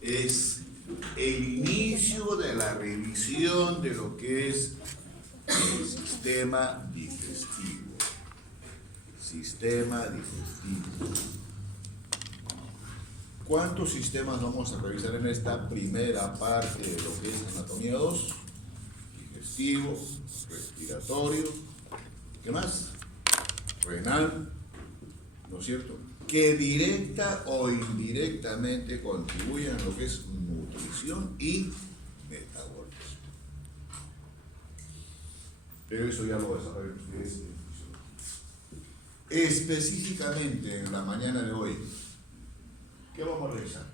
es el inicio de la revisión de lo que es el sistema digestivo. Sistema digestivo. ¿Cuántos sistemas vamos a revisar en esta primera parte de lo que es anatomía 2? Digestivo, respiratorio, ¿qué más? Renal, ¿no es cierto? Que directa o indirectamente contribuyen a lo que es nutrición y metabolismo. Pero eso ya lo desarrollan ustedes en fisiología. Específicamente en la mañana de hoy, ¿qué vamos a revisar?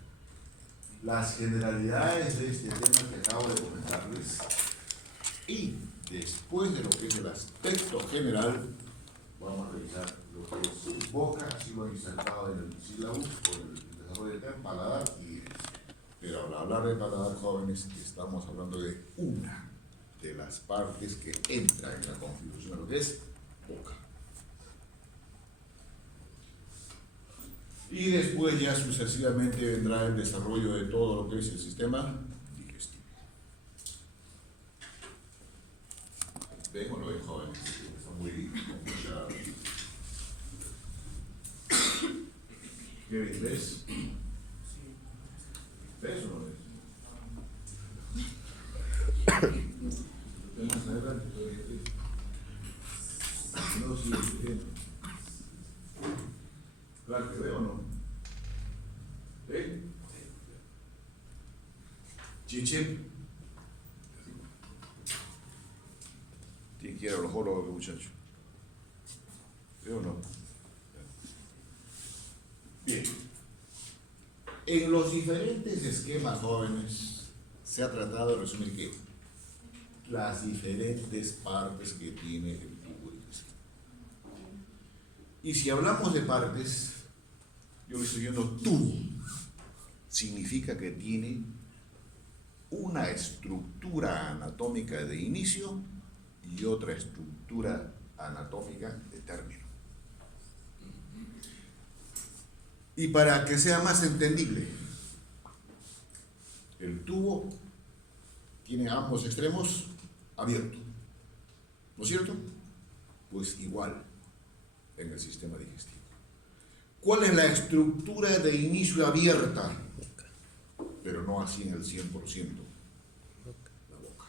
Las generalidades de este tema que acabo de comentarles, y después de lo que es el aspecto general, vamos a revisar lo que es boca, así lo han insertado en el sílabus por el desarrollo del tema, paladar y dientes. Pero al hablar de paladar, jóvenes, estamos hablando de una de las partes que entra en la configuración de lo que es boca. Y después ya sucesivamente vendrá el desarrollo de todo lo que es el sistema digestivo. ¿Ven o no ven, jóvenes? Está muy complicado. ¿Qué ves? ¿Ves o no ves? Más adelante, no, sí, claro que veo o no. ¿Ve? Chiche. ¿Quién quiere los ojólogos, muchacho? ¿Veo o no? Bien. En los diferentes esquemas, jóvenes, se ha tratado de resumir que las diferentes partes que tiene el tubo digestivo. Y si hablamos de partes, yo le estoy viendo tubo, significa que tiene una estructura anatómica de inicio y otra estructura anatómica de término. Y para que sea más entendible, el tubo tiene ambos extremos abiertos, ¿no es cierto? Pues igual en el sistema digestivo. ¿Cuál es la estructura de inicio abierta? Pero no así en el 100%. La boca,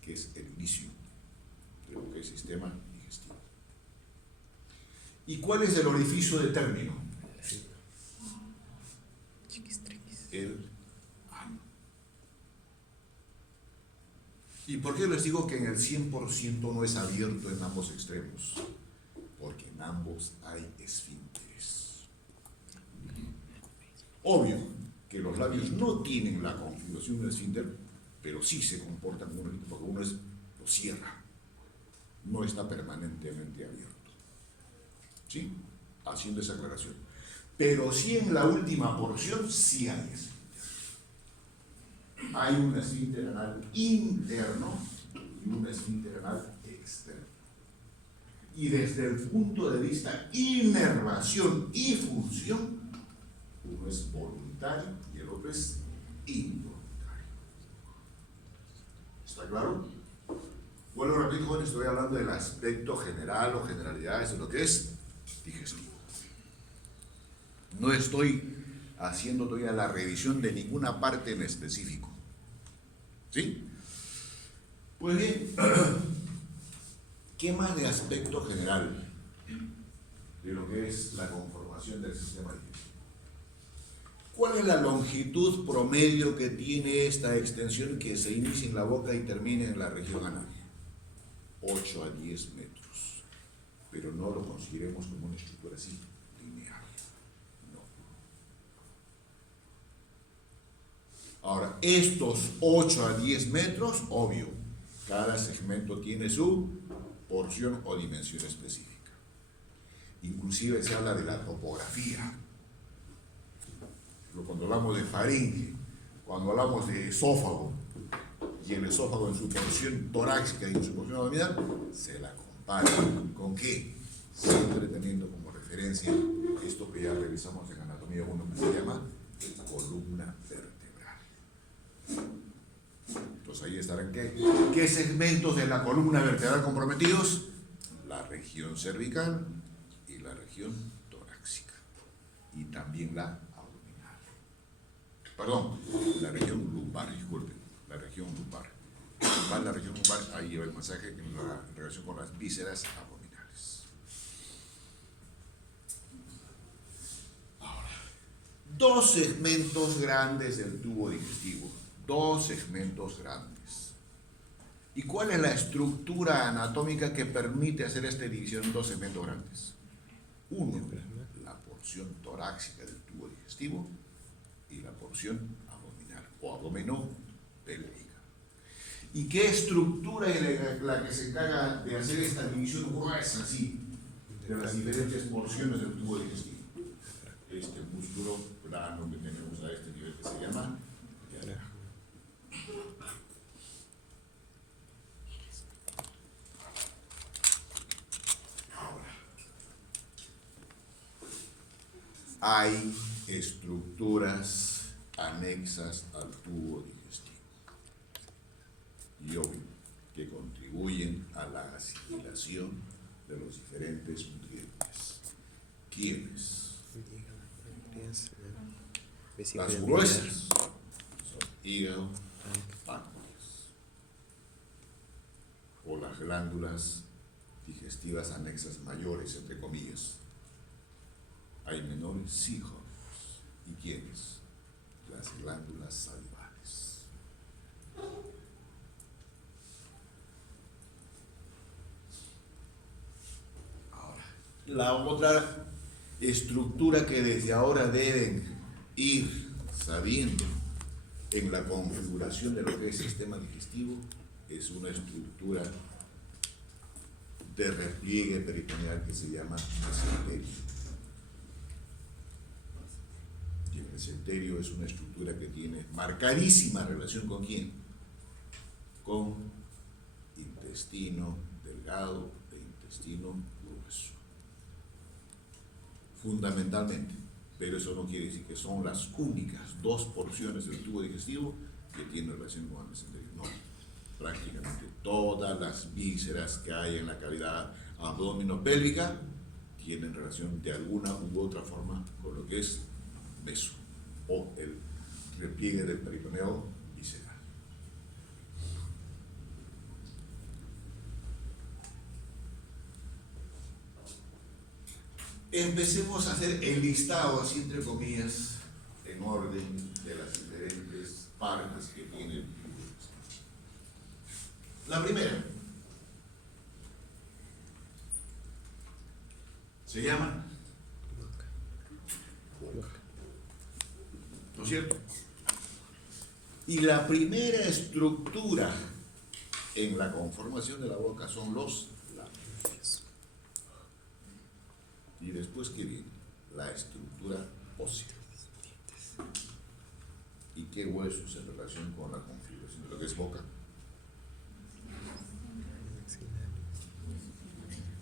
que es el inicio de lo que es sistema digestivo. ¿Y cuál es el orificio de término? El ano. ¿Y por qué les digo que en el 100% no es abierto en ambos extremos? Porque en ambos hay esfínteres. Obvio que los labios no tienen la configuración de un esfínter, pero sí se comportan como un, porque uno lo cierra, no está permanentemente abierto. ¿Sí? Haciendo esa aclaración. Pero sí en la última porción sí hay esfínter. Hay un esfínter anal interno y un esfínter anal externo. Y desde el punto de vista inervación y función, uno es voluntario y el otro es involuntario. ¿Está claro? Vuelvo a repetir, jóvenes, estoy hablando del aspecto general o generalidades de lo que es digestivo. No estoy haciendo todavía la revisión de ninguna parte en específico. ¿Sí? Pues bien, ¿qué más de aspecto general de lo que es la conformación del sistema digestivo? ¿Cuál es la longitud promedio que tiene esta extensión que se inicia en la boca y termina en la región anal? 8 a 10 metros. Pero no lo consideremos como una estructura así, lineal. No. Ahora, estos 8 a 10 metros, obvio, cada segmento tiene su porción o dimensión específica. Inclusive se habla de la topografía. Cuando hablamos de faringe, cuando hablamos de esófago, y el esófago en su porción torácica y en su porción abdominal, se la compara. ¿Con qué? Siempre teniendo como referencia esto que ya revisamos en anatomía 1, que se llama columna vertebral. pues ahí estarán ¿qué segmentos de la columna vertebral comprometidos? La región cervical y la región torácica. Y también la abdominal. Perdón, la región lumbar, disculpen, la región lumbar. La región lumbar, ahí lleva el masaje en relación con las vísceras abdominales. Ahora, dos segmentos grandes del tubo digestivo. Dos segmentos grandes. ¿Y cuál es la estructura anatómica que permite hacer esta división en dos segmentos grandes? Uno, la porción torácica del tubo digestivo y la porción abdominal o abdominopélvica. ¿Y qué estructura es la que se encarga de hacer esta división gruesa así de las diferentes porciones del tubo digestivo? Este músculo plano que tenemos a este nivel que se llama diafragma. Ahora, hay estructuras anexas al tubo digestivo y obvio que contribuyen a la asimilación de los diferentes nutrientes. ¿Quiénes? Las gruesas son hígado, páncreas, o las glándulas digestivas anexas mayores, entre comillas. Hay menores, sí, jóvenes. ¿Y quiénes? Las glándulas salivales. Ahora, la otra estructura que desde ahora deben ir sabiendo en la configuración de lo que es el sistema digestivo es una estructura de repliegue peritoneal que se llama mesenterio. Y el mesenterio es una estructura que tiene marcadísima relación ¿con quién? Con intestino delgado e intestino grueso. Fundamentalmente, pero eso no quiere decir que son las únicas dos porciones del tubo digestivo que tienen relación con el mesenterio. No, prácticamente todas las vísceras que hay en la cavidad abdominopélvica tienen relación de alguna u otra forma con lo que es meso o el repliegue del peritoneo visceral. Empecemos a hacer el listado, así entre comillas, en orden de las diferentes partes que tiene el tubo digestivo. La primera se llama boca. ¿No es cierto? Y la primera estructura en la conformación de la boca son los labios. Y después, ¿qué viene? La estructura ósea. ¿Y qué huesos en relación con la configuración de lo que es boca?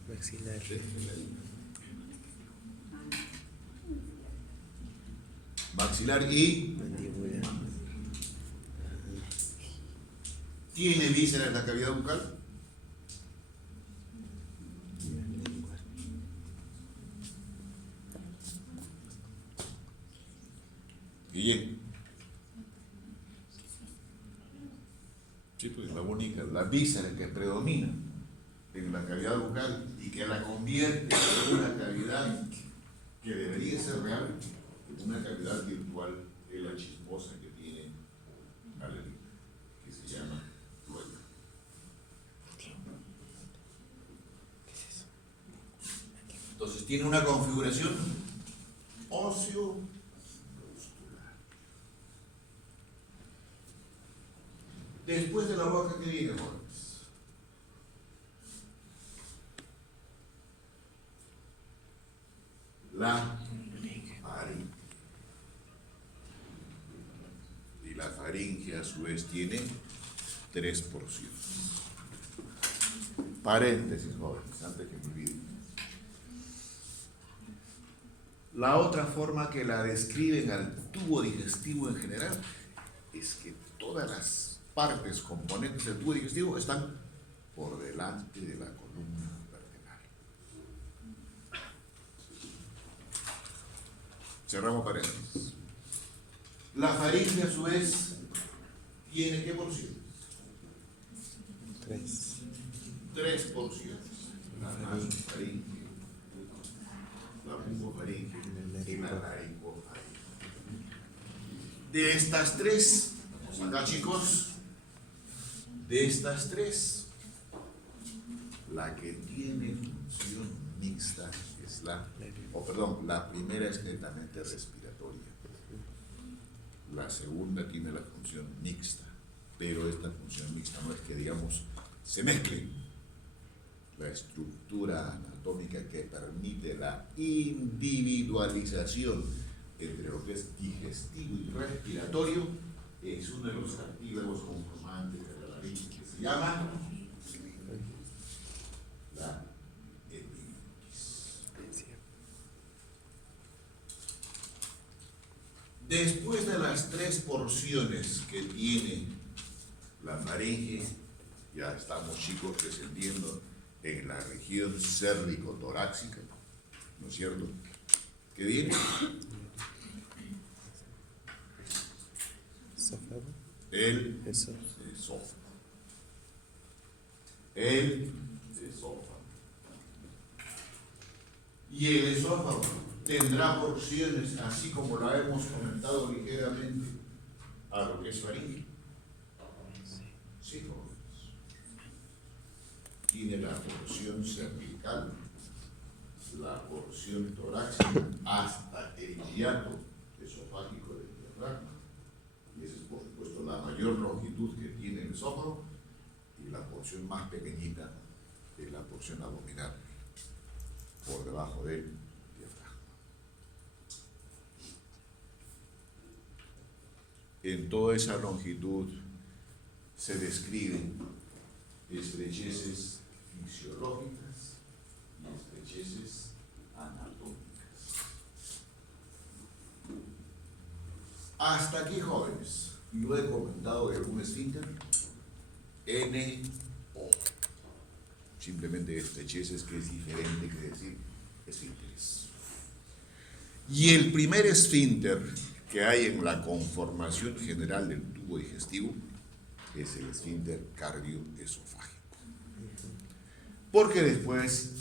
Maxilar. Maxilar y Mandíbula. ¿tiene vísceras en la cavidad bucal? Guillén. Sí, pues la única, la víscera que predomina en la cavidad bucal y que la convierte en una cavidad que debería ser real, en una cavidad virtual, es la chismosa que tiene Galería, que se llama rueda. Entonces tiene una configuración óseo. Después de la boca, ¿qué viene, jóvenes? La faringe. Y la faringe, a su vez, tiene 3 porciones. Paréntesis, jóvenes, antes que me olvide. La otra forma que la describen al tubo digestivo en general es que todas las partes componentes del tubo digestivo están por delante de la columna vertebral. Cerramos paréntesis. La faringe, a su vez, ¿tiene qué porciones? Tres porciones. La nasofaringe, la bucofaringe y la laringofaringe. De estas tres, acá chicos, de estas tres, la que tiene función mixta es la primera es netamente respiratoria. La segunda tiene la función mixta, pero esta función mixta no es que, digamos, se mezcle la estructura anatómica que permite la individualización entre lo que es digestivo y respiratorio, es uno de los cartílagos conformantes de la laringe que se llama la epiglotis. Después de las tres porciones que tiene la faringe, ya estamos, chicos, descendiendo en la región cérvico-torácica, ¿no es cierto? ¿Qué viene? El esófago. El esófago. Y el esófago tendrá porciones, así como la hemos comentado ligeramente, a lo que es faringe. Sí, jóvenes. Tiene la porción cervical, la porción torácica, hasta el hiato esofágico del diafragma. Y esa es, por supuesto, la mayor longitud que tiene el esófago, y la porción más pequeñita es la porción abdominal, por debajo del diafragma. En toda esa longitud se describen estrecheces fisiológicas y estrecheces anatómicas. Hasta aquí, jóvenes, yo he comentado de un esfínter, NO, simplemente estrecheces, que es diferente que decir esfínteres. Y el primer esfínter que hay en la conformación general del tubo digestivo es el esfínter cardioesofágico. Porque después,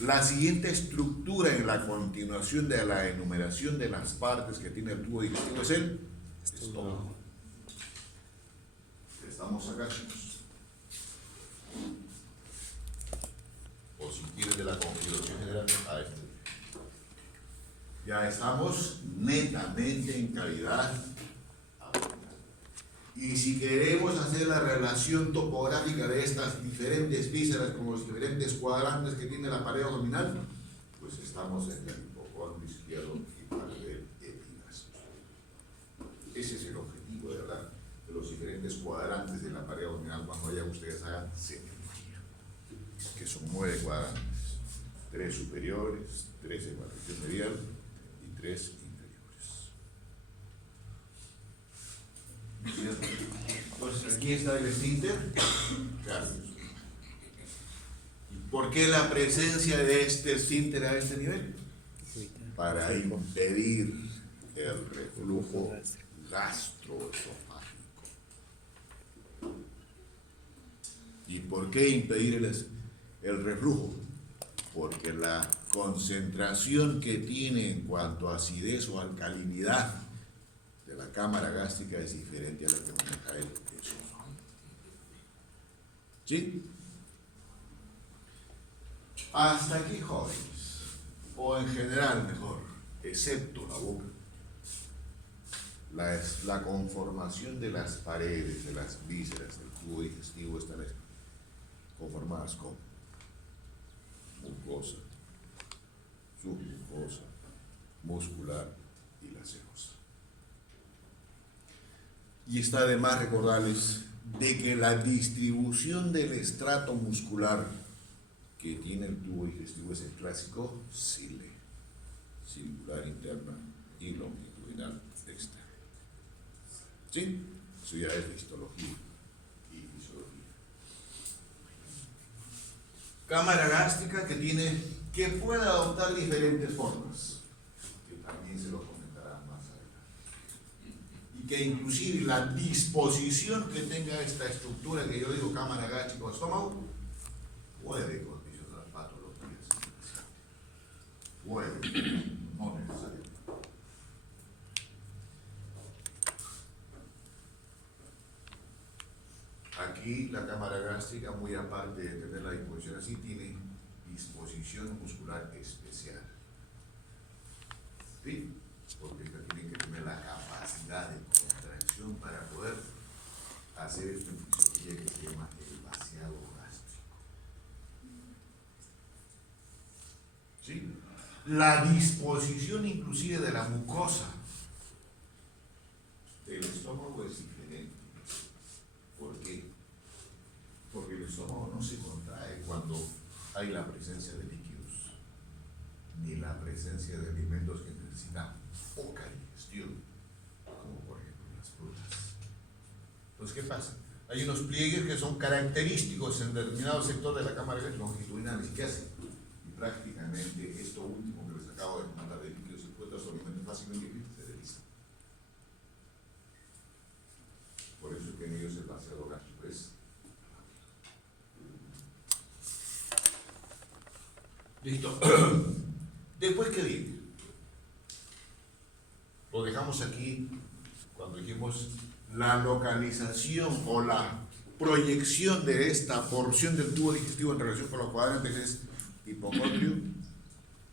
la siguiente estructura en la continuación de la enumeración de las partes que tiene el tubo digestivo es el estómago. Estamos acá, chicos. O si quieres de la configuración general, a este. Ya estamos netamente en calidad abdominal. Y si queremos hacer la relación topográfica de estas diferentes vísceras con los diferentes cuadrantes que tiene la pared abdominal, pues estamos en el hipocondrio izquierdo y parte del epigastrio. Ese es el objetivo de hablar de los diferentes cuadrantes de la pared abdominal cuando ya ustedes hagan semiología, que son 9 cuadrantes, 3 superiores, 3 en la región medial y 3 inferiores. Entonces aquí está el esfínter cardioesofágico. ¿Por qué la presencia de este esfínter a este nivel? Para impedir el reflujo gastroesofágico. ¿Y por qué impedir el reflujo? Porque la concentración que tiene en cuanto a acidez o alcalinidad de la cámara gástrica es diferente a la que maneja el esófago. ¿Sí? Hasta aquí, jóvenes, o en general mejor, excepto la boca. La conformación de las paredes, de las vísceras del tubo digestivo están conformadas con mucosa, submucosa, muscular y la serosa. Y está de más recordarles de que la distribución del estrato muscular que tiene el tubo digestivo es el clásico CILE, circular interna y longitudinal externa. ¿Sí? Eso ya es de histología y fisiología. Cámara gástrica que puede adoptar diferentes formas, que también se lo comentará más adelante. Y que inclusive la disposición que tenga esta estructura que yo digo cámara gástrica o estómago puede condicionar patologías. Puede, no necesariamente. Aquí la cámara gástrica, muy aparte de tener la disposición así, tiene disposición muscular especial. ¿Sí? Porque esta tiene que tener la capacidad de contracción para poder hacer esta fisiología que se llama el vaciado gástrico. ¿Sí? La disposición inclusive de la mucosa del estómago es diferente. ¿Por qué? Porque el estómago no se contrae cuando hay la presencia de líquidos, ni la presencia de alimentos que necesitan poca digestión, como por ejemplo las frutas. Entonces, ¿qué pasa? Hay unos pliegues que son característicos en determinado sector de la cámara longitudinal. ¿Qué hacen? Y prácticamente esto último que les acabo de comentar de líquidos y frutas solamente fácilmente se desliza. Por eso es que en ellos el vaciado gástrico es. Listo. Después, ¿qué viene? Lo dejamos aquí cuando dijimos la localización o la proyección de esta porción del tubo digestivo en relación con los cuadrantes, que es hipocondrio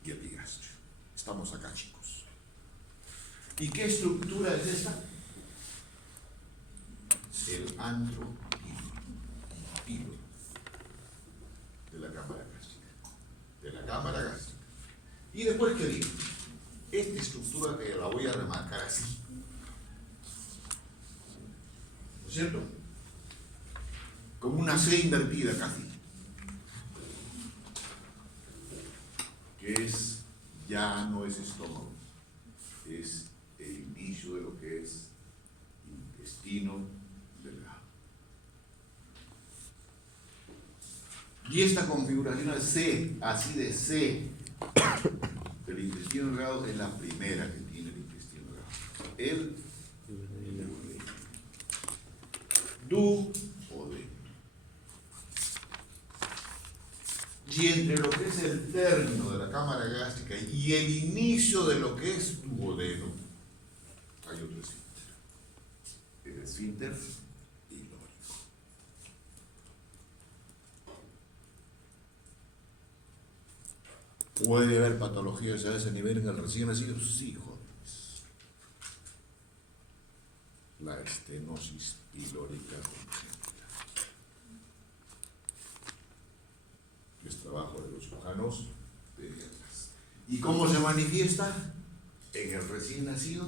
y epigastrio. Estamos acá, chicos. ¿Y qué estructura es esta? El antro hilo de la cámara gástrica. De la cámara gástrica. Y después, ¿qué digo? Esta estructura que la voy a remarcar así. ¿No es cierto? Como una C invertida casi. Que es, ya no es estómago, es el inicio de lo que es intestino delgado. Y esta configuración al C, así de C, del intestino delgado, es la primera que tiene el intestino delgado. El duodeno. Y entre lo que es el término de la cámara gástrica y el inicio de lo que es duodeno, hay otro esfínter. El esfínter ilórico. ¿Puede haber patologías a ese nivel en el recién nacido? Sí, jóvenes. La estenosis ilórica congénita. Es trabajo de los cirujanos pediatras. ¿Y cómo se manifiesta? En el recién nacido,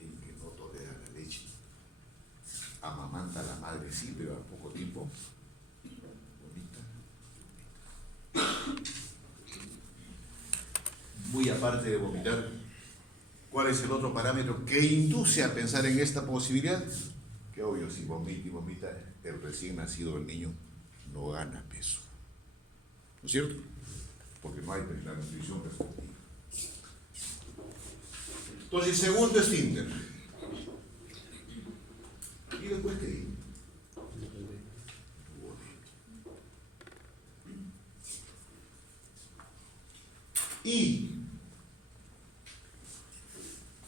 en que no tolera la leche. Amamanta a la madre, sí, pero a poco tiempo vomita. Muy aparte de vomitar, ¿cuál es el otro parámetro que induce a pensar en esta posibilidad? Que obvio, si vomita y vomita, el recién nacido, el niño, no gana peso. ¿No es cierto? Porque no hay la nutrición respectiva. Entonces, segundo esfínter. ¿Y después qué digo? Y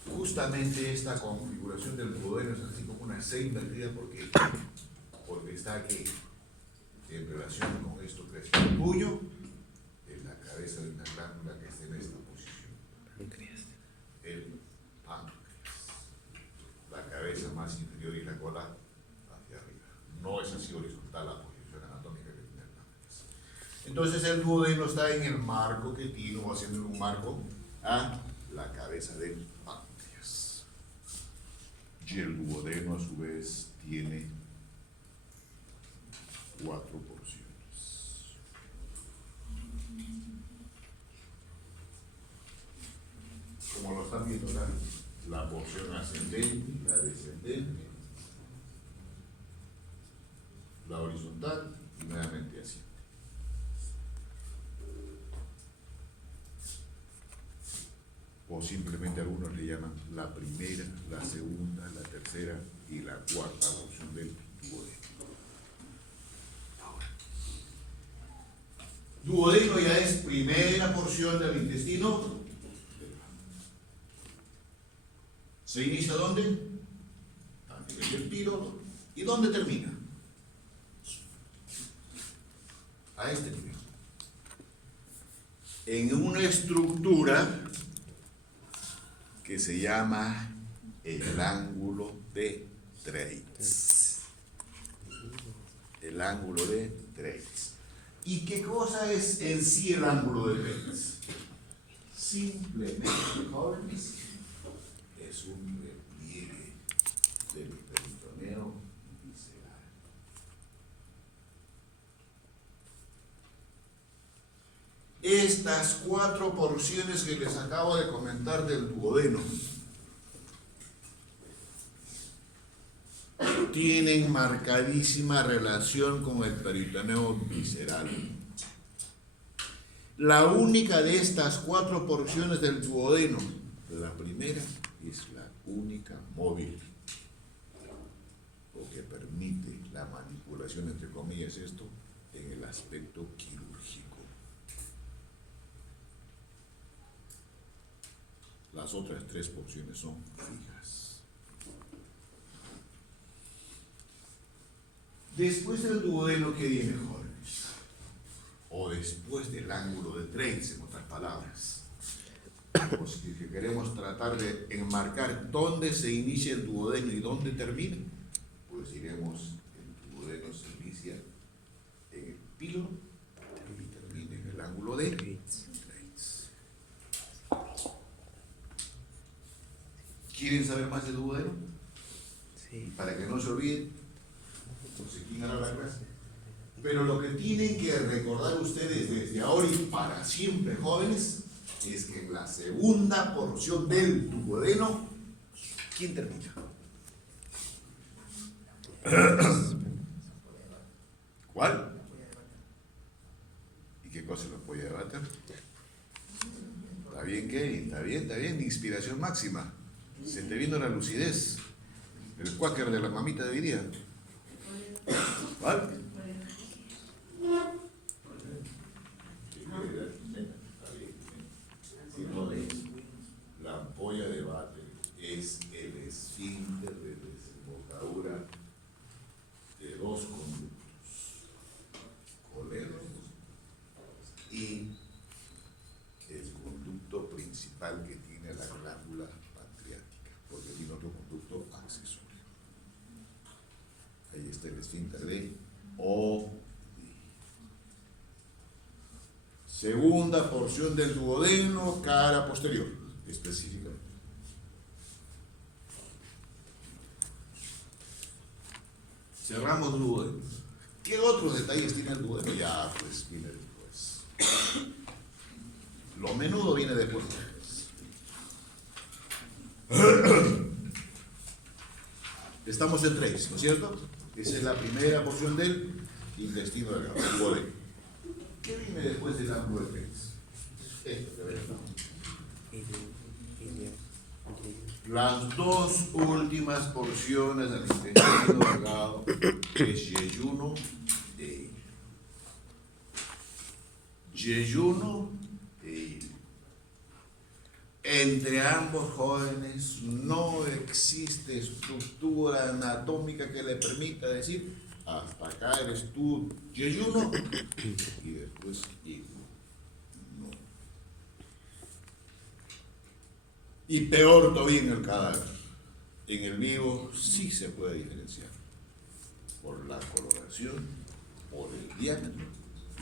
justamente esta configuración del duodeno es así como una C invertida porque está aquí en relación con esto que es el puño en la cabeza de una glándula que está en esta posición. El páncreas. La cabeza más inferior y la cola hacia arriba. No es así horizontal la posición anatómica que tiene el páncreas. Entonces el duodeno está en el marco que tiene, o haciendo un marco a la cabeza del páncreas. Y el duodeno a su vez tiene 4 porciones. Como lo están viendo acá, la porción ascendente y la descendente. o simplemente algunos le llaman la primera, la segunda, la tercera y la cuarta porción del duodeno. Ahora, duodeno ya es primera porción del intestino. ¿Se inicia dónde? A nivel del pilo. ¿Y dónde termina? A este nivel. En una estructura que se llama el ángulo de Treitz. El ángulo de Treitz. ¿Y qué cosa es en sí el ángulo de Treitz? Simplemente, jóvenes, es un repliegue del peritoneo visceral. Estas 4 porciones que les acabo de comentar del duodeno tienen marcadísima relación con el peritoneo visceral. La única de estas 4 porciones del duodeno, la primera, es la única móvil, o que permite la manipulación, entre comillas, esto, en el aspecto quirúrgico. Las otras 3 porciones son fijas. Después del duodeno, ¿qué viene, jóvenes? O después del ángulo de Treitz, en otras palabras. O si queremos tratar de enmarcar dónde se inicia el duodeno y dónde termina, pues diremos que el duodeno se inicia en el pilo y termina en el ángulo de Treitz. ¿Quieren saber más del duodeno? Sí. Para que no se olviden, no sé quién hará la clase. Pero lo que tienen que recordar ustedes desde ahora y para siempre, jóvenes, es que en la segunda porción del duodeno, ¿quién termina? ¿Cuál? ¿Y qué cosa lo puede debatir? ¿Está bien, Kevin? ¿Está bien? ¿Está bien? Inspiración máxima. Se te vino la lucidez. El cuáquer de la mamita diría. ¿Cuál? La ampolla de váter es el esfínter de desembocadura de 2 conductos, coleros y el conducto principal que tiene la glándula pancreática, porque tiene otro conducto accesorio. Ahí está el esfínter de O. Segunda porción del duodeno, cara posterior, específicamente. Cerramos duodeno. ¿Qué otros detalles tiene el duodeno? Ya, pues, viene después. Lo menudo viene después. Estamos en 3, ¿no es cierto? Esa es la primera porción del intestino delgado, el duodeno. ¿Qué viene después del ángulo de Treitz? Esto que ven, ¿no? Las 2 últimas porciones del intestino delgado es yeyuno e hilo. Yeyuno e hilo. Entre ambos jóvenes no existe estructura anatómica que le permita decir hasta acá eres tú yeyuno y después hilo. No. Y peor todavía en el cadáver. En el vivo sí se puede diferenciar por la coloración, por el diámetro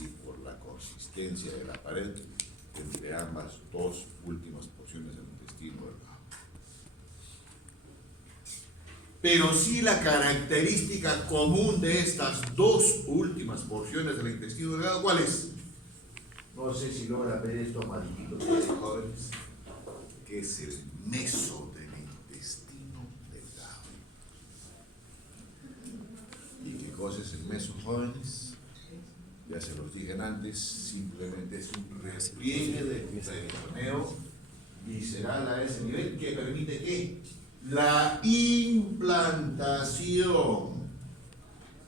y por la consistencia de la pared entre ambas 2 últimas porciones del intestino delgado. Pero sí la característica común de estas 2 últimas porciones del intestino delgado, ¿cuál es? No sé si logra ver esto amarillito, jóvenes, que es el meso del intestino delgado. ¿Y qué cosa es el meso, jóvenes? Ya se los dije antes, simplemente es un repliegue del peritoneo visceral a ese nivel que permite ¿qué? La implantación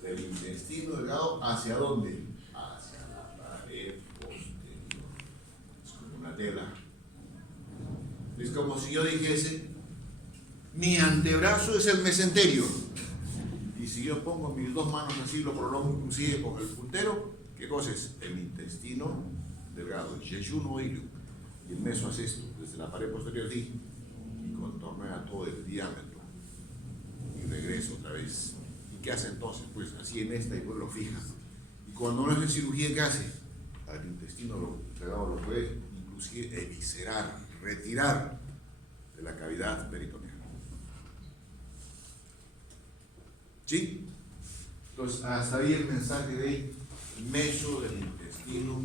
del intestino delgado ¿hacia dónde? Hacia la pared posterior. Es como una tela. Es como si yo dijese, mi antebrazo es el mesenterio. Y si yo pongo mis dos manos así, lo prolongo inclusive con el puntero, ¿qué cosa es? El intestino delgado, el yeyuno ilium. Y el meso hace esto, desde la pared posterior así, y contornea todo el diámetro. Y regreso otra vez. ¿Y qué hace entonces? Pues así en esta y pues lo fija. Y cuando uno hace cirugía, ¿qué hace? Al intestino delgado lo puede inclusive eviscerar, retirar de la cavidad peritoneal. ¿Sí? Entonces, hasta ahí el mensaje de meso del intestino.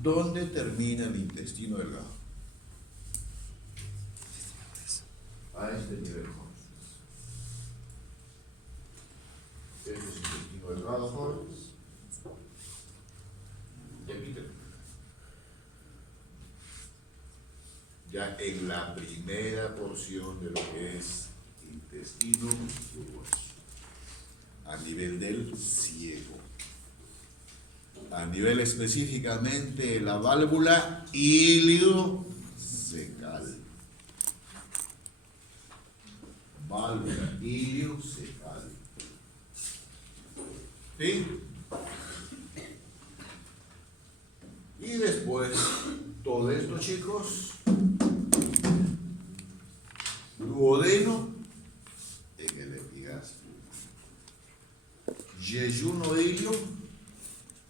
¿Dónde termina el intestino delgado? A este nivel. Este es el intestino delgado, jóvenes. Y aquí termina. Ya en la primera porción de lo que es intestino grueso, a nivel del ciego, a nivel específicamente la válvula iliocecal. Válvula iliocecal. ¿Sí? Y después, todo esto, chicos, duodeno en el epigastrio, yeyuno ilium